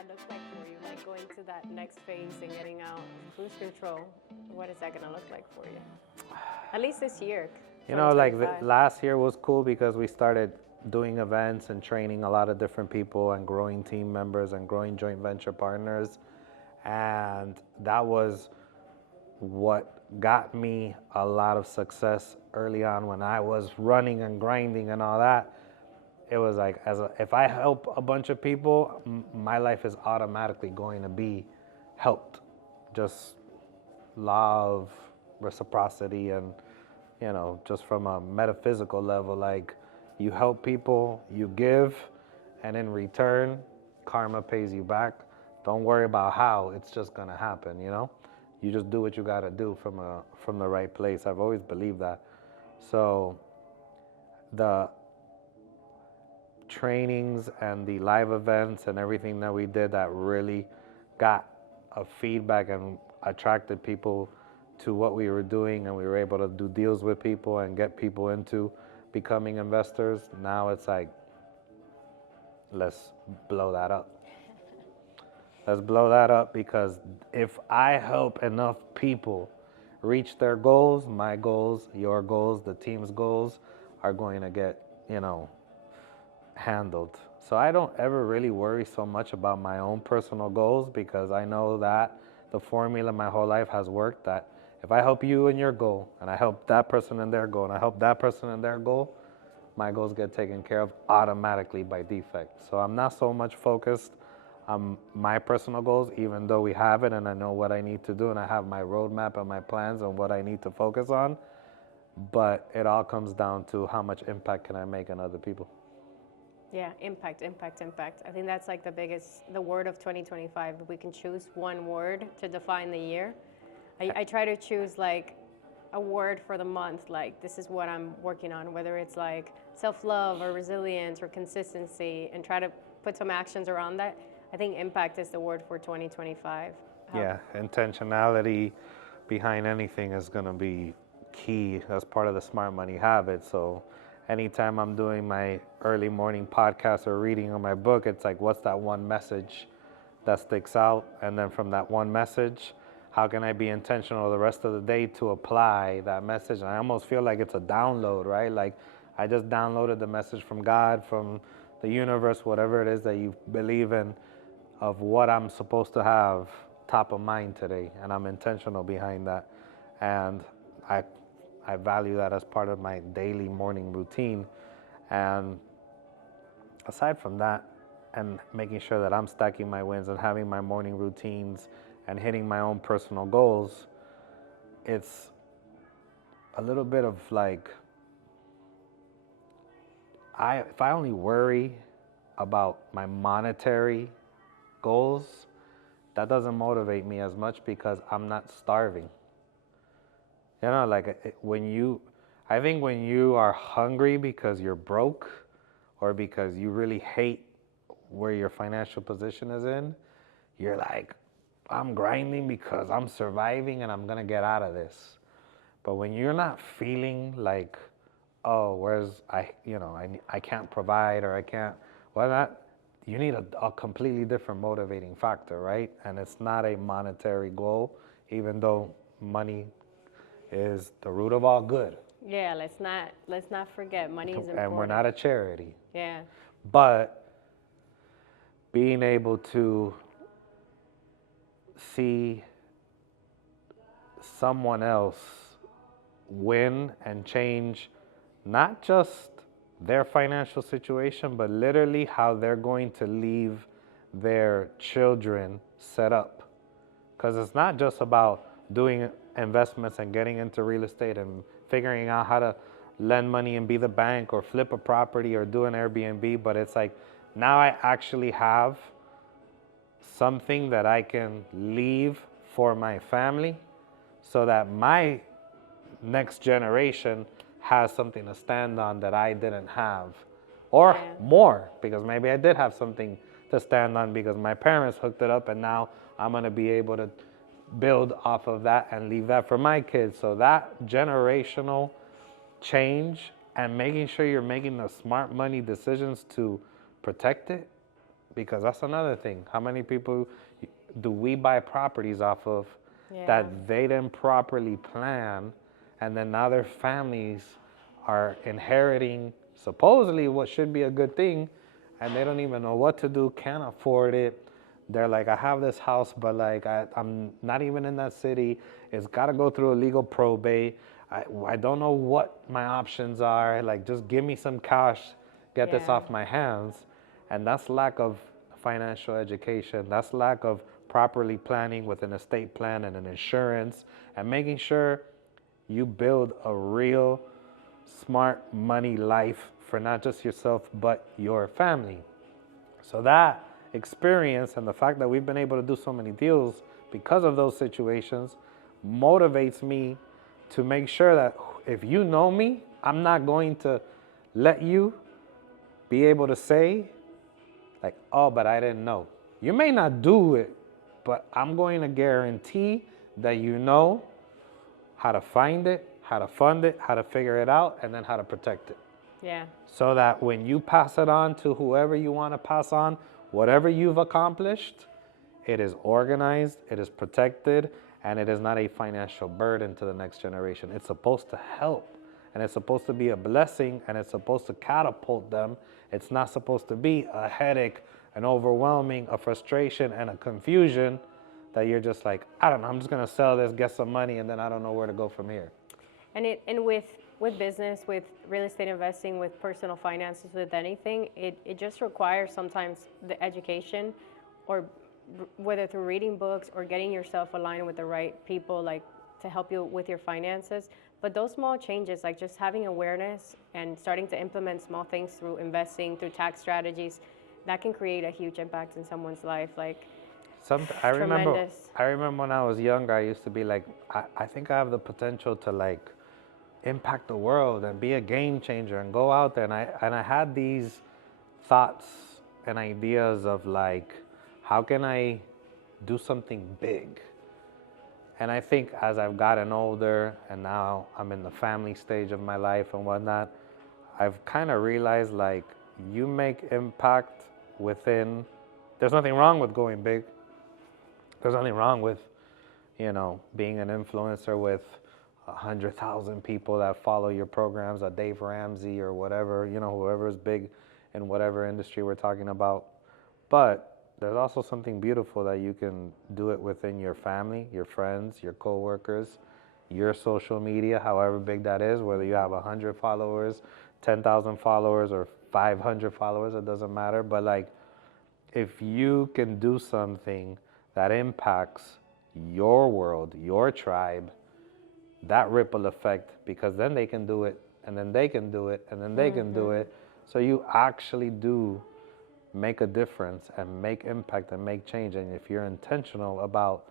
that look like for you? Like going to that next phase and getting out of cruise control. What is that going to look like for you? At least this year. You know, like 2025. last year was cool because we started doing events and training a lot of different people and growing team members and growing joint venture partners. And that was what got me a lot of success early on when I was running and grinding and all that. It was like, if I help a bunch of people, my life is automatically going to be helped. Just love, reciprocity, and just from a metaphysical level, like you help people, you give, and in return, karma pays you back. Don't worry about how, it's just gonna happen, You just do what you gotta do from the right place. I've always believed that. So the trainings and the live events and everything that we did that really got a feedback and attracted people to what we were doing, and we were able to do deals with people and get people into becoming investors. Now it's like, let's blow that up. Let's blow that up, because if I help enough people reach their goals, my goals, your goals, the team's goals are going to get, handled. So I don't ever really worry so much about my own personal goals, because I know that the formula my whole life has worked, that if I help you in your goal, and I help that person in their goal, and I help that person in their goal, my goals get taken care of automatically by defect. So I'm not so much focused on my personal goals, even though we have it and I know what I need to do and I have my roadmap and my plans and what I need to focus on. But it all comes down to how much impact can I make on other people. Yeah, impact. I think that's like the word of 2025. If we can choose one word to define the year, I try to choose like a word for the month. Like, this is what I'm working on, whether it's like self-love or resilience or consistency, and try to put some actions around that. I think impact is the word for 2025. Yeah, intentionality behind anything is going to be key. That's part of the smart money habit. So anytime I'm doing my early morning podcast or reading on my book, it's like, what's that one message that sticks out? And then from that one message, how can I be intentional the rest of the day to apply that message? And I almost feel like it's a download, right? Like I just downloaded the message from God, from the universe, whatever it is that you believe in, of what I'm supposed to have top of mind today. And I'm intentional behind that. And I value that as part of my daily morning routine. And aside from that, and making sure that I'm stacking my wins and having my morning routines and hitting my own personal goals, it's a little bit of like, if I only worry about my monetary goals, that doesn't motivate me as much, because I'm not starving. Like I think when you are hungry because you're broke, or because you really hate where your financial position is in, you're like, I'm grinding because I'm surviving and I'm gonna get out of this. But when you're not feeling like, oh, I can't provide, or I can't, you need a completely different motivating factor, right? And it's not a monetary goal, even though money is the root of all good. Yeah, let's not forget, money is important. And we're not a charity. Yeah. But being able to see someone else win and change not just their financial situation, but literally how they're going to leave their children set up. Because it's not just about doing investments and getting into real estate and figuring out how to lend money and be the bank or flip a property or do an Airbnb, but it's like, now I actually have something that I can leave for my family, so that my next generation has something to stand on that I didn't have, or more, because maybe I did have something to stand on because my parents hooked it up, and now I'm going to be able to build off of that and leave that for my kids. So that generational change and making sure you're making the smart money decisions to protect it Because that's another thing. How many people do we buy properties off of Yeah. that they didn't properly plan, and then now their families are inheriting supposedly what should be a good thing, and they don't even know what to do, can't afford it. They're like, I have this house, but like I'm not even in that city. It's got to go through a legal probate. I don't know what my options are. Like, just give me some cash, get this Yeah. off my hands. And that's lack of financial education. That's lack of properly planning with an estate plan and an insurance, and making sure you build a real smart money life for not just yourself, but your family. So that experience and the fact that we've been able to do so many deals because of those situations motivates me to make sure that if you know me, I'm not going to let you be able to say, like, oh, but I didn't know. You may not do it, but I'm going to guarantee that you know how to find it, how to fund it, how to figure it out, and then how to protect it. Yeah. So that when you pass it on to whoever you want to pass on, whatever you've accomplished, it is organized, it is protected, and it is not a financial burden to the next generation. It's supposed to help, and it's supposed to be a blessing, and it's supposed to catapult them. It's not supposed to be a headache, an overwhelming, a frustration, and a confusion that you're just like, I don't know, I'm just going to sell this, get some money, and then I don't know where to go from here. And with business, with real estate investing, with personal finances, with anything, it just requires sometimes the education, or whether through reading books or getting yourself aligned with the right people, like to help you with your finances. But those small changes, like just having awareness and starting to implement small things through investing, through tax strategies, that can create a huge impact in someone's life. Like, I remember tremendous. when I was younger, I used to be like, I think I have the potential to like impact the world and be a game changer and go out there. And I had these thoughts and ideas of like, how can I do something big? And I think as I've gotten older and now I'm in the family stage of my life and whatnot, I've kind of realized like you make impact within, there's nothing wrong with going big. There's nothing wrong with, being an influencer with 100,000 people that follow your programs, a Dave Ramsey or whatever, whoever is big in whatever industry we're talking about. But there's also something beautiful that you can do it within your family, your friends, your coworkers, your social media, however big that is, whether you have 100 followers, 10,000 followers, or 500 followers, it doesn't matter. But like, if you can do something that impacts your world, your tribe, that ripple effect, because then they can do it, and then they can do it, and then they can do it. So you actually do make a difference and make impact and make change. And if you're intentional about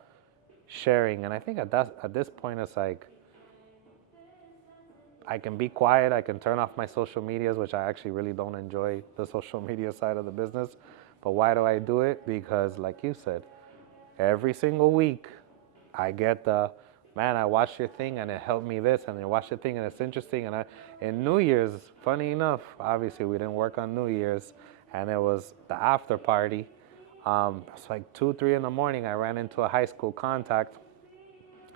sharing, and I think at this point, it's like, I can be quiet, I can turn off my social medias, which I actually really don't enjoy the social media side of the business. But why do I do it? Because like you said, every single week I get the, man, I watched your thing and it helped me this, and I watched your thing and it's interesting. And in New Year's, funny enough, obviously we didn't work on New Year's, and it was the after party. It's like 2, 3 in the morning. I ran into a high school contact.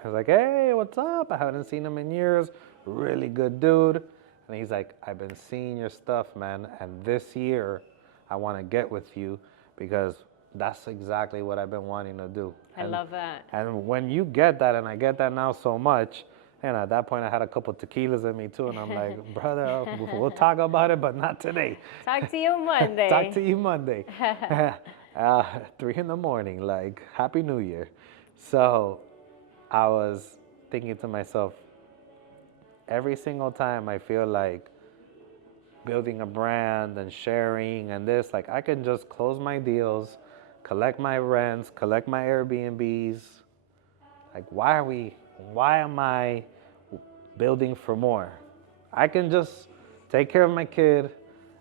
I was like, hey, what's up? I haven't seen him in years. Really good dude. And he's like, I've been seeing your stuff, man, and this year I want to get with you because that's exactly what I've been wanting to do. I love that. And when you get that, and I get that now so much, and at that point I had a couple tequilas in me too, and I'm like, brother, we'll talk about it, but not today. Talk to you Monday. Talk to you Monday. 3 in the morning, like, Happy New Year. So I was thinking to myself, every single time I feel like building a brand and sharing and this, like, I can just close my deals, collect my rents, collect my Airbnbs. Like, why am I building for more? I can just take care of my kid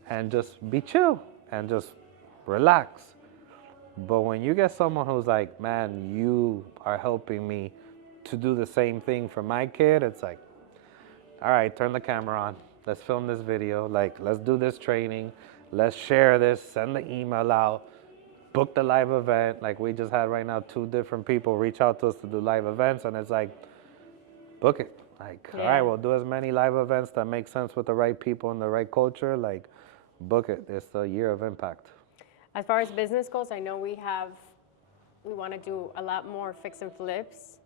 and just be chill and just relax. But when you get someone who's like, man, you are helping me to do the same thing for my kid, it's like, all right, turn the camera on. Let's film this video. Like, let's do this training. Let's share this, send the email out. book the live event. Like we just had right now 2 different people reach out to us to do live events, and it's like, book it. Like, all right, we'll do as many live events that make sense with the right people and the right culture. Like, book it. It's the year of impact. As far as business goes, I know we want to do a lot more fix and flips,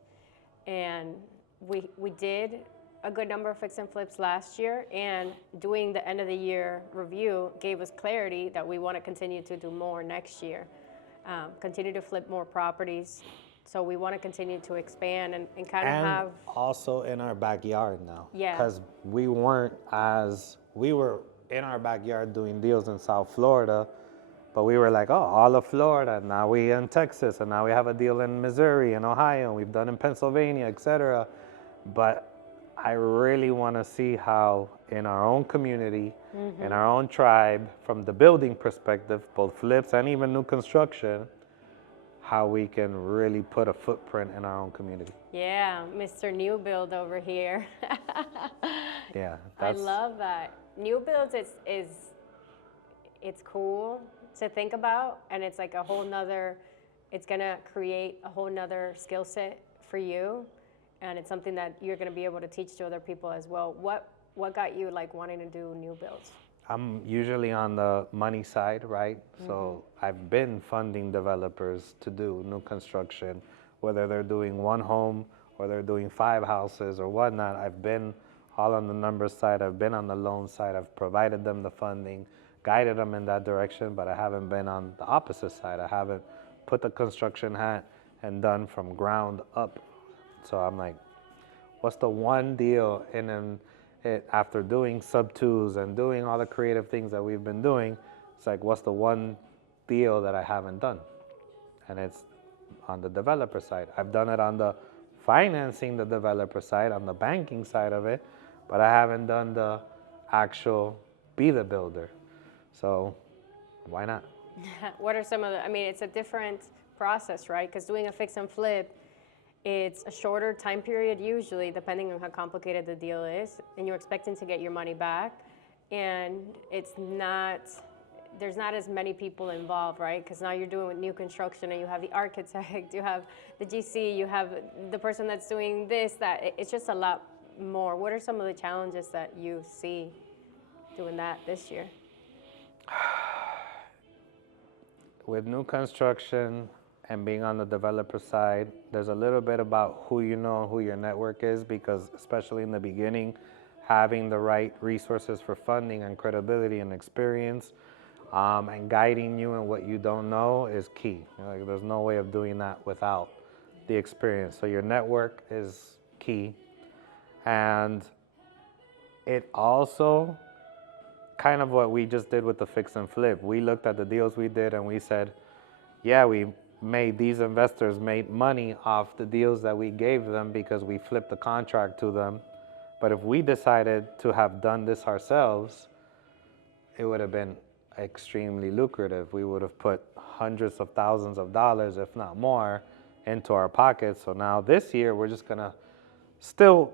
and we did a good number of fix and flips last year, and doing the end of the year review gave us clarity that we want to continue to do more next year, continue to flip more properties. So we want to continue to expand and kind of have... also in our backyard now. Yeah. Because we were in our backyard doing deals in South Florida, but we were like, oh, all of Florida. Now we in Texas, and now we have a deal in Missouri and Ohio, and we've done in Pennsylvania, etc. But I really want to see how in our own community, in our own tribe, from the building perspective, both flips and even new construction, how we can really put a footprint in our own community. Yeah, Mr. New Build over here. Yeah, I love that. New builds it's cool to think about, and it's like it's gonna create a whole nother skill set for you, and it's something that you're gonna be able to teach to other people as well. What got you like wanting to do new builds? I'm usually on the money side, right? So I've been funding developers to do new construction, whether they're doing 1 home or they're doing 5 houses or whatnot. I've been all on the numbers side. I've been on the loan side. I've provided them the funding, guided them in that direction, but I haven't been on the opposite side. I haven't put the construction hat and done from ground up. So I'm like, what's the one deal after doing sub-twos and doing all the creative things that we've been doing, it's like, what's the one deal that I haven't done? And it's on the developer side. I've done it on the financing the developer side, on the banking side of it, but I haven't done the actual be the builder. So why not? What are some of it's a different process, right? Because doing a fix and flip, it's a shorter time period usually, depending on how complicated the deal is, and you're expecting to get your money back, and there's not as many people involved, right? Because now you're doing new construction, and you have the architect, you have the GC, you have the person that's doing this, that. It's just a lot more. What are some of the challenges that you see doing that this year? With new construction and being on the developer side, there's a little bit about who you know and who your network is, because especially in the beginning, having the right resources for funding and credibility and experience, and guiding you in what you don't know is key. Like, there's no way of doing that without the experience. So your network is key. And it also, kind of what we just did with the fix and flip, we looked at the deals we did and we said, yeah, these investors made money off the deals that we gave them because we flipped the contract to them. But if we decided to have done this ourselves, it would have been extremely lucrative. We would have put hundreds of thousands of dollars, if not more, into our pockets. So now this year, we're just gonna still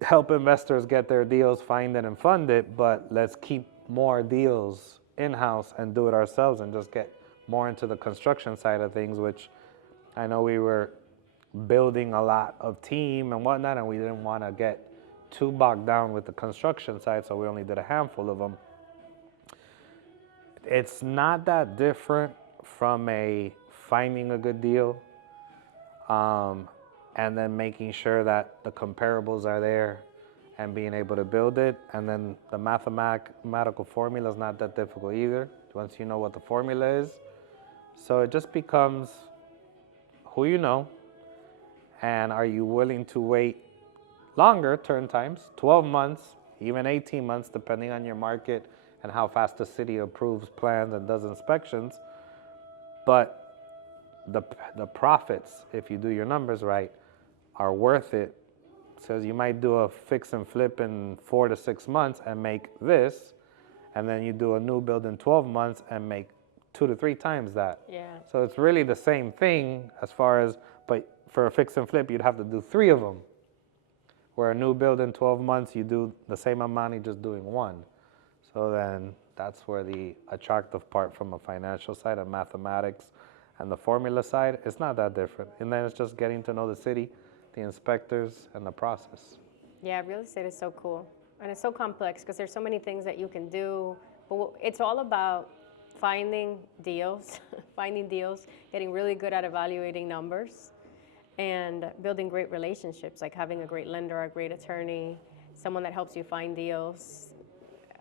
help investors get their deals, find it and fund it, but let's keep more deals in-house and do it ourselves and just get more into the construction side of things, which I know we were building a lot of team and whatnot, and we didn't want to get too bogged down with the construction side, so we only did a handful of them. It's not that different from finding a good deal, and then making sure that the comparables are there and being able to build it. And then the mathematical formula is not that difficult either, once you know what the formula is. So it just becomes who you know, and are you willing to wait longer turn times, 12 months, even 18 months, depending on your market and how fast the city approves plans and does inspections. But the profits, if you do your numbers right, are worth it. So you might do a fix and flip in 4 to 6 months and make this, and then you do a new build in 12 months and make 2 to 3 times that. Yeah. So it's really the same thing as far as, but for a fix and flip, you'd have to do 3 of them. Where a new build in 12 months, you do the same amount, you're just doing 1. So then that's where the attractive part from a financial side and mathematics and the formula side, it's not that different. And then it's just getting to know the city, the inspectors, and the process. Yeah, real estate is so cool. And it's so complex because there's so many things that you can do. But it's all about finding deals, finding deals, getting really good at evaluating numbers, and building great relationships, like having a great lender, a great attorney, someone that helps you find deals,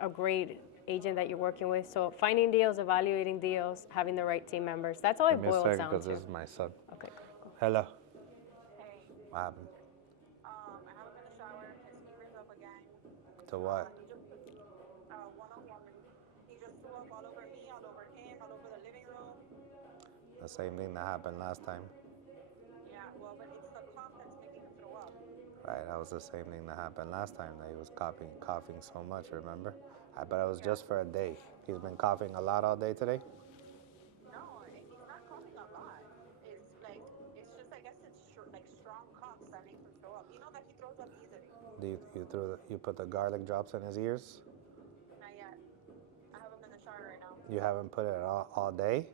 a great agent that you're working with. So finding deals, evaluating deals, having the right team members. That's all Give it me a boils second down because to. this is my son. Okay, cool. Hello. Hey, What happened? I haven't been in the shower. His fever's up again. To what? He just one-on-one. He just threw up all over me, all over him, all over the living room. The same thing that happened last time. Yeah, well, but it's the cough that's making him throw up. Right, that was the same thing that happened last time. That he was coughing so much, remember? But it was just for a day. He's been coughing a lot all day today? No, he's not coughing a lot. It's just, I guess it's like strong coughs that makes him throw up. You know that he throws up easily. You put the garlic drops in his ears? Not yet. I haven't been in the shower right now. You haven't put it all day?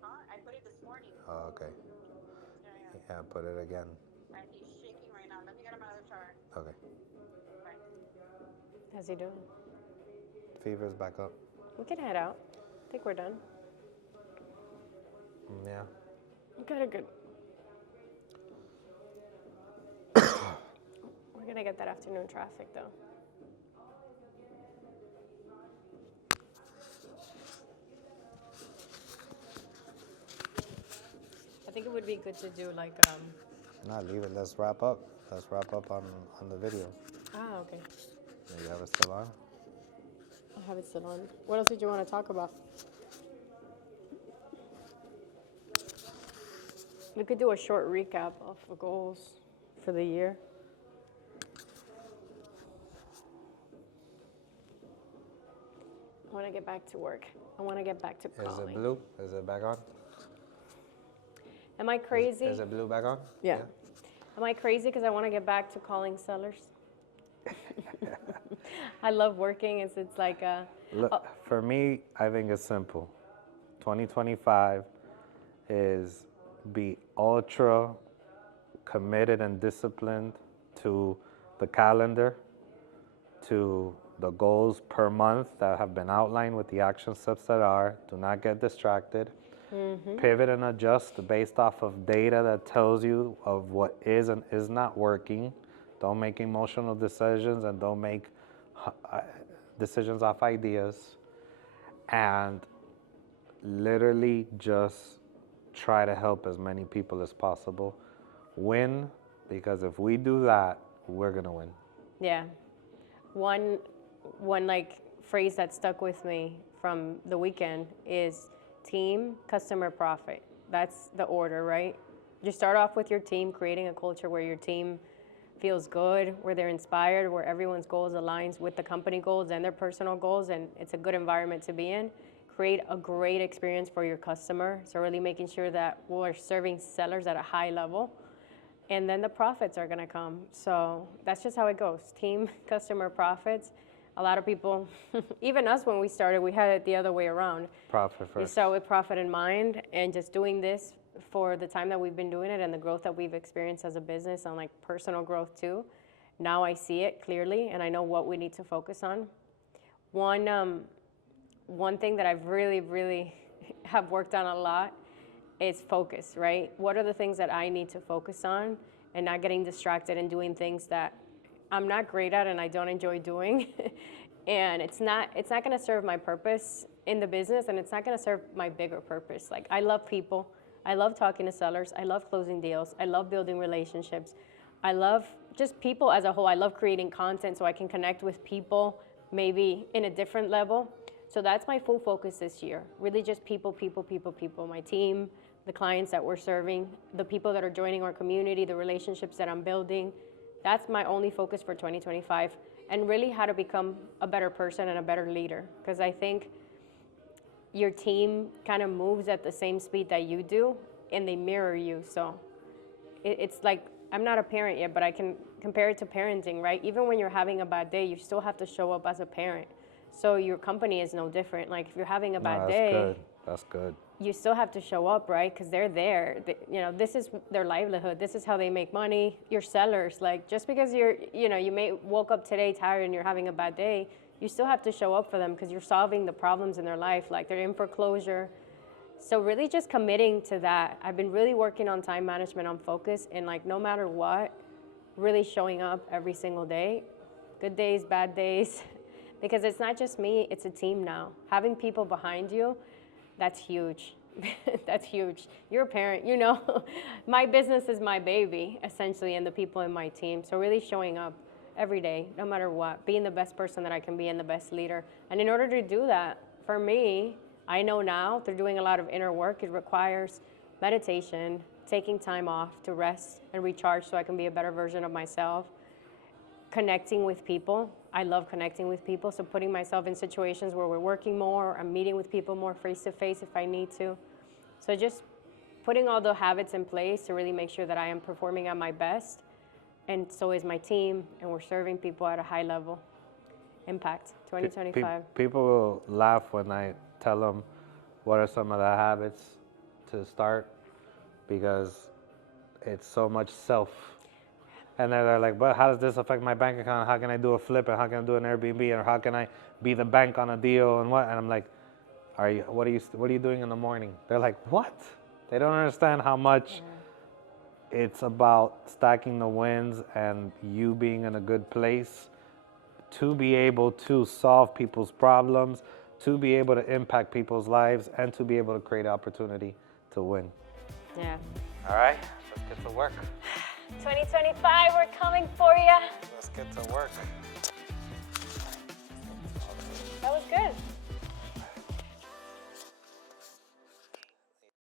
Huh? I put it this morning. Oh, okay. Yeah. Yeah, put it again. And he's shaking right now. Let me get him out of the shower. Okay. Bye. How's he doing? Fever's back up. We can head out. I think we're done. Yeah. We got a good. We're gonna get that afternoon traffic though. I think it would be good to do like Nah, leave it. Let's wrap up. Let's wrap up on the video. okay. You have it still on? I have it still on. What else did you want to talk about? We could do a short recap of the goals for the year. I want to get back to work. I want to get back to calling. Is it blue? Is it back on? Am I crazy? Is it blue back on? Yeah. Am I crazy because I want to get back to calling sellers? I love working. It's like a... Look, for me, I think it's simple. 2025 is be ultra committed and disciplined to the calendar, to the goals per month that have been outlined with the action steps that are. Do not get distracted. Pivot and adjust based off of data that tells you of what is and is not working. Don't make emotional decisions and don't make decisions off ideas. And literally just try to help as many people as possible. Win, because if we do that, we're gonna win. Yeah. One like phrase that stuck with me from the weekend is team, customer, profit. That's the order, right? You start off with your team, creating a culture where your team feels good, where they're inspired, where everyone's goals aligns with the company goals and their personal goals, and it's a good environment to be in. Create a great experience for your customer. So really making sure that we're serving sellers at a high level, and then the profits are gonna come. So that's just how it goes. Team, customer, profits. A lot of people, even us when we started, we had it the other way around. Profit You first. start with profit in mind and just doing this for the time that we've been doing it and the growth that we've experienced as a business and like personal growth too. Now I see it clearly and I know what we need to focus on. One thing that I've really have worked on a lot is focus, right? What are the things that I need to focus on and not getting distracted and doing things that I'm not great at and I don't enjoy doing. And it's not gonna serve my purpose in the business, and it's not gonna serve my bigger purpose. Like, I love people, I love talking to sellers, I love closing deals, I love building relationships, I love just people as a whole. I love creating content so I can connect with people maybe in a different level. So that's my full focus this year. Really just people, my team, the clients that we're serving, the people that are joining our community, the relationships that I'm building. That's my only focus for 2025, and really how to become a better person and a better leader. Because I think your team kind of moves at the same speed that you do, and they mirror you. So it's like, I'm not a parent yet, but I can compare it to parenting, right? Even when you're having a bad day, you still have to show up as a parent. So your company is no different. Like if you're having a No, bad that's day, good. That's good. you still have to show up, right? Because they're there. This is their livelihood. This is how they make money. You're sellers. Like just because you may woke up today tired and you're having a bad day, you still have to show up for them because you're solving the problems in their life. Like they're in foreclosure. So really just committing to that. I've been really working on time management, on focus, and like no matter what, really showing up every single day. Good days, bad days. Because it's not just me, it's a team now. Having people behind you, that's huge. That's huge. You're a parent, My business is my baby, essentially, and the people in my team. So really showing up every day, no matter what, being the best person that I can be and the best leader. And in order to do that, for me, I know now through doing a lot of inner work, it requires meditation, taking time off to rest and recharge so I can be a better version of myself, connecting with people. I love connecting with people, so putting myself in situations where we're working more, I'm meeting with people more face-to-face if I need to. So just putting all the habits in place to really make sure that I am performing at my best, and so is my team, and we're serving people at a high level. Impact, 2025. People will laugh when I tell them what are some of the habits to start, because it's so much self. And then they're like, but how does this affect my bank account? How can I do a flip? And how can I do an Airbnb? Or how can I be the bank on a deal? And what? And I'm like, what are you doing in the morning? They're like, what? They don't understand how much it's about stacking the wins and you being in a good place to be able to solve people's problems, to be able to impact people's lives, and to be able to create opportunity to win. Yeah. All right, let's get to work. 2025, we're coming for you. Let's get to work. That was good.